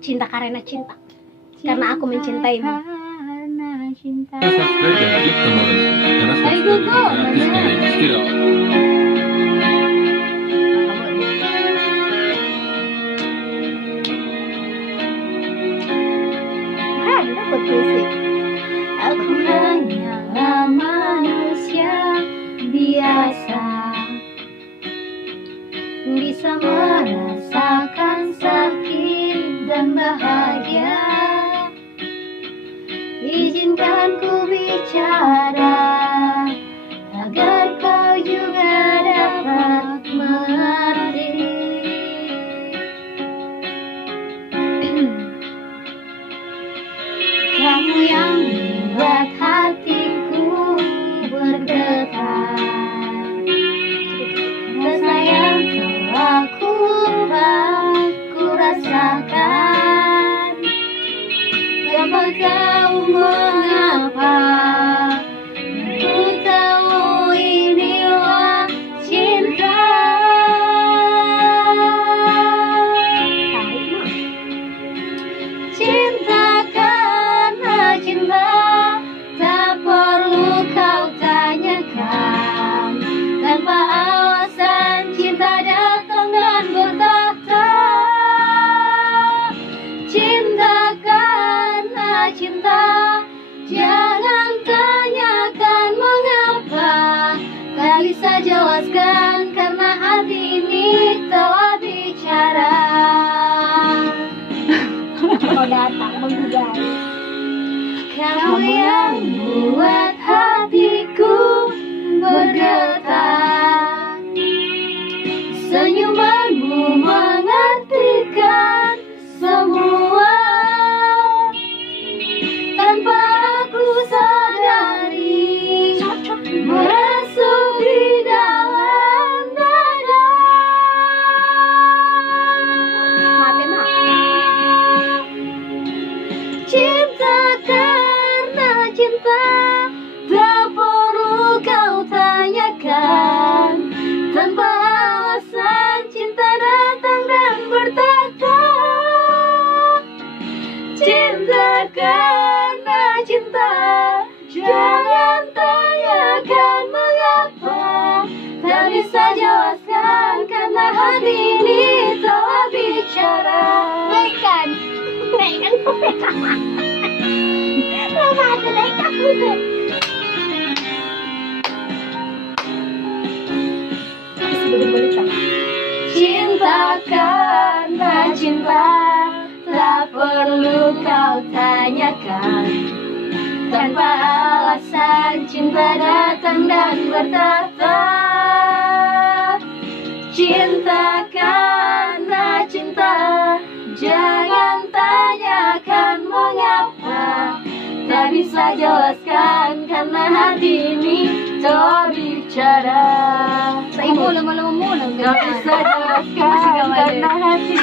Cinta karena cinta. Karena aku mencintaimu. Karena cinta. Hai Gogo, Dapat puisi. Aku hanyalah manusia biasa, bisa merasakan sakit dan bahagia. Izinkan ku bicara agar kau juga dapat mengerti. Kamu yang membuat hatiku bergetar, rasa yang telah ku rasakan. Dapat kau mengapa? Ku tahu inilah cinta. Cinta karena cinta, tak perlu kau tanyakan. Tanpa alasan cinta datang dan bertata. Cinta karena cinta, jangan tanyakan mengapa. Tak bisa jelaskan karena hati ini telah bicara. Kau datang menggugah. Kamu yang buat hatiku bergetar, senyumanmu mengartikan semua. Tanpa aku sadari, merasuk di dalam dada. Mati nak. Cinta karena cinta, tak perlu kau tanyakan. Tanpa alasan cinta datang dan bertata. Cinta karena cinta, jangan tanyakan mengapa. Tak bisa jelaskan karena hati ini telah bicara. Baikkan. Baikkan. Mama ada naik aku sih. Cinta karena cinta, tak perlu kau tanyakan. Tanpa alasan cinta datang dan bertata. Cinta karena cinta, jangan tanyakan mengapa. Tak bisa jelaskan karena hati ini telah bicara. Sa imo lama-lama muna. Tak bisa jelaskan karena hati